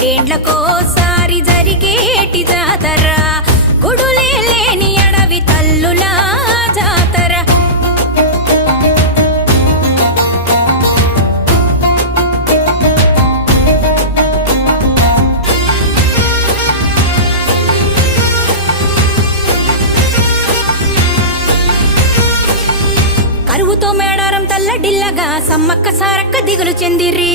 రెండేండ్లకోసారి జరిగేటి జాతర గుడులే లేని అడవి తల్లులా జాతర కరువుతో మేడారం తల్లడిల్లగా సమ్మక్క సారక్క దిగులు చెందిర్రి